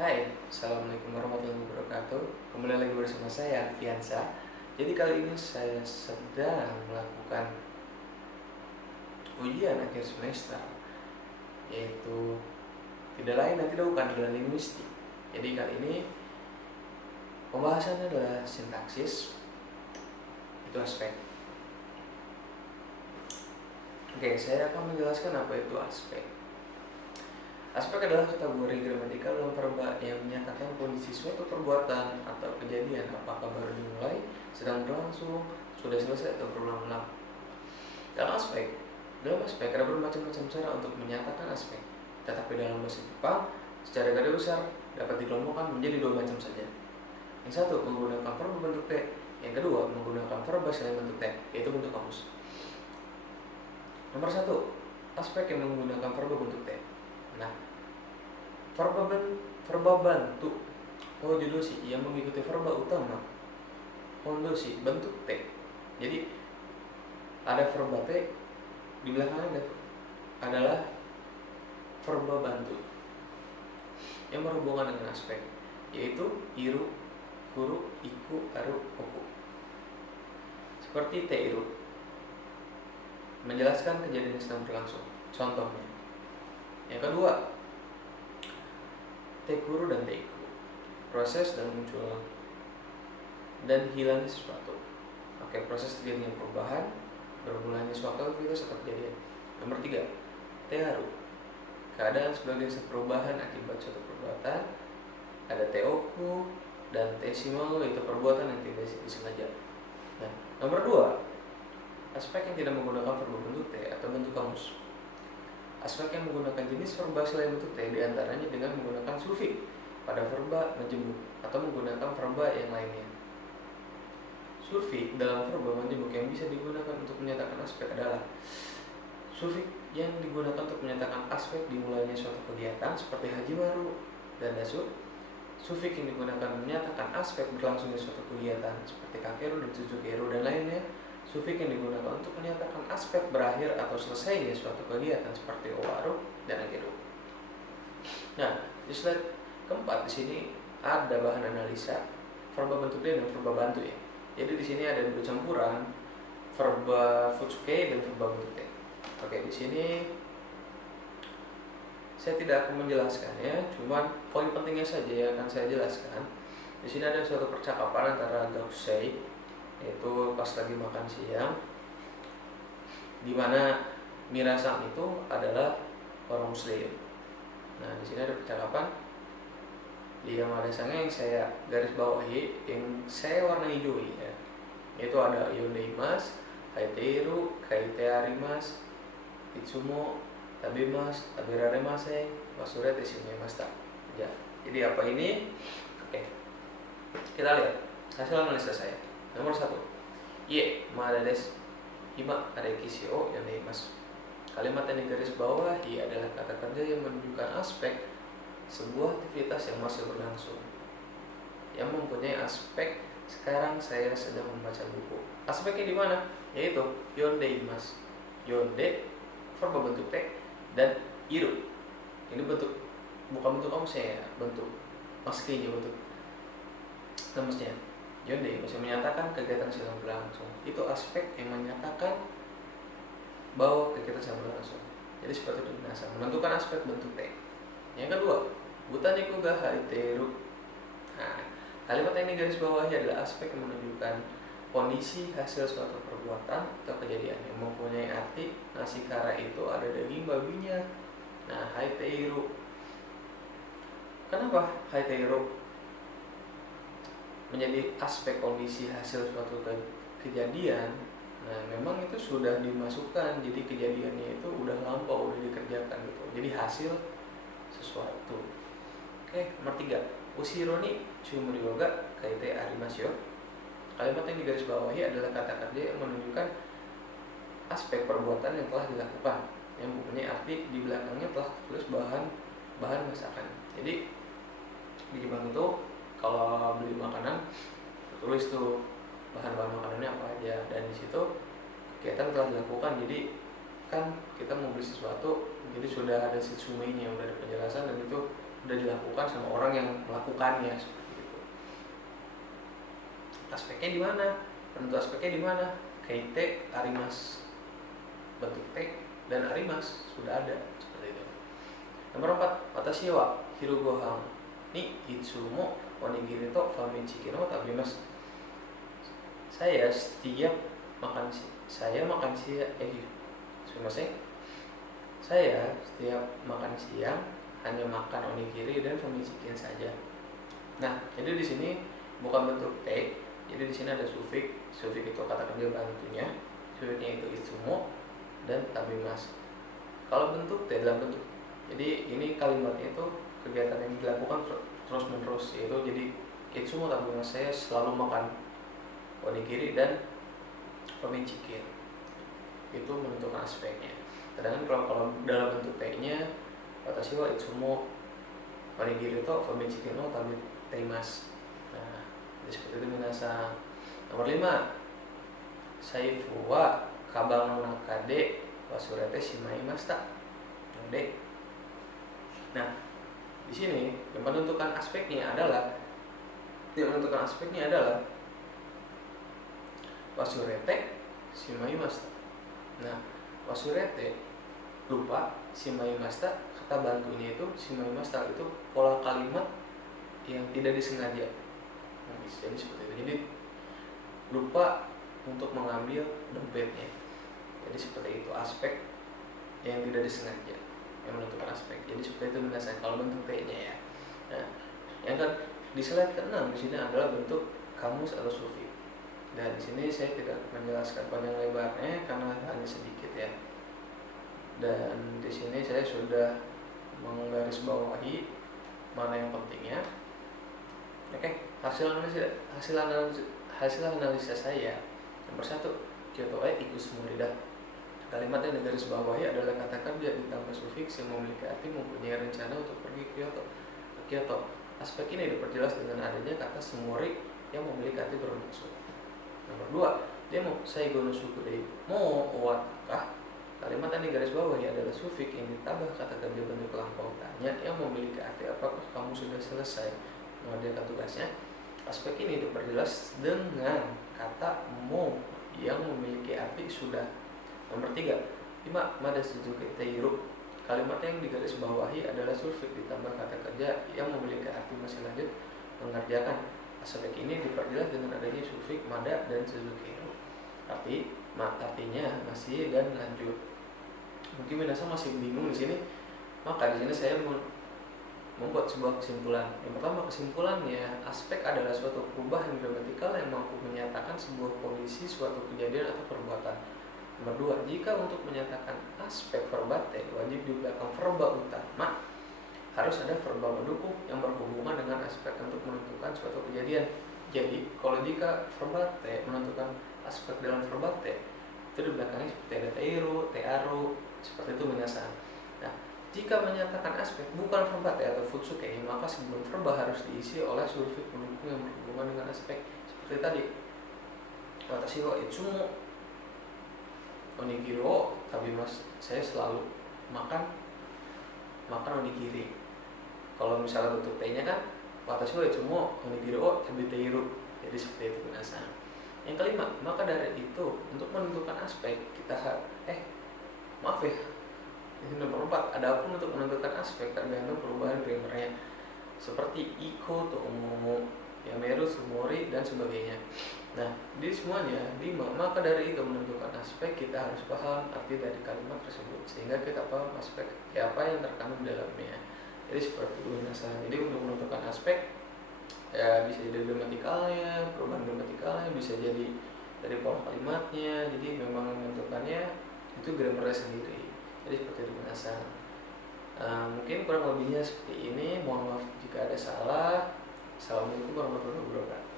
Hai, Assalamualaikum warahmatullahi wabarakatuh. Kembali lagi bersama saya, Alfiansa. Jadi kali ini saya sedang melakukan ujian akhir semester, yaitu tidak lain dan tidak bukan adalah linguistik. Jadi kali ini pembahasannya adalah sintaksis, itu aspek. Oke, saya akan menjelaskan apa itu aspek. Aspek adalah kategori gramatikal dalam verba yang menyatakan kondisi suatu perbuatan atau kejadian, apakah baru dimulai, sedang berlangsung, sudah selesai, atau berulang-ulang. Dalam aspek ada bermacam-macam cara untuk menyatakan aspek, tetapi dalam bahasa Jepang, secara garis besar dapat dikelompokkan menjadi dua macam saja. Yang satu menggunakan verba bentuk T, yang kedua menggunakan verba selain bentuk T, yaitu bentuk kamus. Nomor satu, aspek yang menggunakan verba bentuk T. Nah, verba bantu hojodoshi yang mengikuti verba utama hondoshi bentuk T. Jadi ada verba T, di belakangnya adalah verba bantu yang berhubungan dengan aspek, yaitu iru, huru, iku, aru, oku. Seperti te iru, menjelaskan kejadian yang sedang berlangsung. Contohnya. Yang kedua, tekuru dan teiku, proses dan muncul dan hilangnya sesuatu. Oke, proses terjadinya perubahan, bermulanya suatu aktivitas atau kejadian. Nomor 3, teharu, keadaan sebagai perubahan akibat suatu perbuatan. Ada teoku dan teshimau, yaitu perbuatan yang tidak disengaja. Nah, nomor 2, aspek yang tidak menggunakan verba bentuk T atau bentuk kamus. Aspek yang menggunakan jenis verba selain bentuk T diantaranya dengan menggunakan sufik pada verba menjemuk atau menggunakan verba yang lainnya. Sufik dalam verba menjemuk yang bisa digunakan untuk menyatakan aspek adalah sufik yang digunakan untuk menyatakan aspek dimulainya suatu kegiatan seperti hajimaru dan dasu. Sufik yang digunakan menyatakan aspek berlangsungnya suatu kegiatan seperti kakeru dan tsuzukeru dan lainnya. Sufik yang digunakan untuk menyatakan aspek berakhir atau selesainya suatu kegiatan seperti owaru dan ageru. Nah, di slide keempat di sini ada bahan analisa verba bentuk D dan verba bantu ya. Jadi di sini ada dua campuran verba futsuke dan verba bentuk T. Oke, di sini saya tidak akan menjelaskannya, cuman poin pentingnya saja yang akan saya jelaskan. Di sini ada suatu percakapan antara gakusei, yaitu pas lagi makan siang, di mana Mirasang itu adalah orang muslim. Nah, di sini ada percakapan di Yamada-sanga yang saya garis bawahi, yang saya warna hijau ya. Yaitu ada yondeimasu, haiteiru, kaitearimasu, itsumo, tabimasu, tabiraremasen, wasure teshimaimashita. Ya. Jadi apa ini? Oke. Kita lihat hasil analisa saya. Nomor 1, Ie, mada desu. Hima arekishi o yondeimasu. Kalimat yang digaris bawahi adalah kata kerja yang menunjukkan aspek sebuah aktivitas yang masih berlangsung, yang mempunyai aspek sekarang saya sedang membaca buku. Aspeknya di mana? Yaitu yondeimasu. Yonde verba bentuk T dan iru. Ini bentuk, bukan bentuk kamusnya ya, bentuk maskinya, bentuk kamusnya. Yonde masih menyatakan kegiatan sedang berlangsung. Itu aspek yang menyatakan bahwa kegiatan sedang berlangsung. Jadi seperti itu binasa, menentukan aspek bentuk T. Yang kedua, butaniku ga haiteru. Nah, kalimat yang digaris bawahi adalah aspek yang menunjukkan kondisi hasil suatu perbuatan atau kejadian yang mempunyai arti nasi kara itu ada daging babinya. Nah, haiteru. Kenapa haiteru menjadi aspek kondisi hasil suatu kejadian? Nah, memang itu sudah dimasukkan, jadi kejadiannya itu udah lampau, udah dikerjakan gitu. Jadi hasil sesuatu. Oke, nomor 3, ushiro ni chumuryo ga kaite arimasu yo. Kalimat yang digaris bawahi adalah kata kerja yang menunjukkan aspek perbuatan yang telah dilakukan, yang mempunyai arti di belakangnya telah tertulis bahan masakan. Jadi di Jepang itu kalau beli makanan tertulis tuh bahan-bahan makanannya apa aja, dan di situ kegiatan telah dilakukan. Jadi kan kita mau beli sesuatu, jadi sudah ada shitsumeinya, udah ada penjelasan, dan itu udah dilakukan sama orang yang melakukannya, seperti itu. Aspeknya di mana? Bentuk aspeknya di mana? Keite, arimas. Bentuk te dan arimas sudah ada, seperti itu. Nomor 4, watashi wa hiru gohan ni itsumo onigiri to famichiki no tabimasu. Saya setiap makan siang, saya setiap makan siang hanya makan onigiri dan famichikin saja. Nah, jadi di sini bukan bentuk te, jadi di sini ada sufik. Sufik itu kata kerja bantunya. Sufiknya itu itsumo dan tabimasu. Kalau bentuk te dalam bentuk, jadi ini kalimatnya itu kegiatan yang dilakukan terus menerus, yaitu jadi itsumo tabimasu, saya selalu makan onigiri dan famichikin. Itu menentukan aspeknya. Sedangkan kalau dalam bentuk te-nya, watashi wa itsumo onigiri to famichikin no tabitaimasu. Nah, jadi seperti itu minasan. Nomor 5, saifu wa kabang no nakade wasurete shimaimashita. Nah, di sini yang menentukan aspeknya adalah wasurete shimaimashita. Nah, wasurete lupa, shimaimashita kata bantunya itu shimaimashita itu pola kalimat yang tidak disengaja. Nah, jadi seperti itu. Jadi lupa untuk mengambil dompetnya. Jadi seperti itu aspek yang tidak disengaja yang menentukan aspek. Jadi seperti itu biasanya kalau bentuk T-nya ya. Nah, yang kan di slide ke-6 di sini adalah bentuk kamus atau sufik. Dan di sini saya tidak menjelaskan panjang lebarnya karena hanya sedikit ya. Dan di sini saya sudah menggarisbawahi mana yang pentingnya. Oke, hasil analisa saya. Nomor 1, Kyoto ikus murida. Kalimat yang digarisbawahi adalah kata kerja ditambah sufiks yang memiliki arti mempunyai rencana untuk pergi ke Kyoto. Aspek ini diperjelas dengan adanya kata sumori yang memiliki arti bermaksud. Nomor 2, demo saigo no suku dei mo owatakah. Kalimat yang digarisbawahi adalah sufiks yang ditambah kata kerja bentuk lampau tanya yang memiliki arti apakah kamu sudah selesai mengerjakan tugasnya. Aspek ini diperjelas dengan kata mo yang memiliki arti sudah. Nomor 3, mada suzuki teiru. Kalimat yang digarisbawahi adalah sufiks ditambah kata kerja yang memiliki arti masih lanjut mengerjakan. Aspek ini diperjelas dengan adanya sufiks mada dan suzuki. Artinya masih dan lanjut. Mungkin minasa masih bingung di sini. Maka di sini saya membuat sebuah kesimpulan. Yang pertama, kesimpulannya aspek adalah suatu perubahan gramatikal yang mampu menyatakan sebuah kondisi, suatu kejadian atau perbuatan. Nomor 2, jika untuk menyatakan aspek verbate wajib di belakang verba utama harus ada verba pendukung yang berhubungan dengan aspek untuk menentukan suatu kejadian. Jadi kalau jika verbate menentukan aspek dalam verbate itu di belakangnya seperti ada teiru, tearu, seperti itu minasan. Nah, jika menyatakan aspek bukan verbate atau futsuke, maka sebelum verba harus diisi oleh sufiks pendukung yang berhubungan dengan aspek. Seperti tadi, watashi wa itsumo onigiri wo tabimasu. Saya selalu makan onigiri. Kalau misalnya bentuk T-nya kan watashi wa itsumo onigiri wo tabiteiru. Jadi seperti itu biasa. Yang kelima, maka dari itu untuk menentukan aspek kita maaf ya. Ini nomor 4, adapun untuk menentukan aspek tergantung perubahan primernya seperti iko, tomomo, yameru, sumori dan sebagainya. Nah, di semuanya 5, maka dari itu menentukan aspek kita harus paham arti dari kalimat tersebut sehingga kita paham aspek apa yang terkandung dalamnya. Jadi seperti itu minasan. Jadi untuk menentukan aspek ya bisa jadi gramatikalnya, perubahan gramatikalnya, bisa jadi dari pola kalimatnya. Jadi memang menentukannya itu grammarnya sendiri. Jadi seperti itu minasan. Mungkin kurang lebihnya seperti ini. Mohon maaf jika ada salah. Assalamualaikum warahmatullahi wabarakatuh.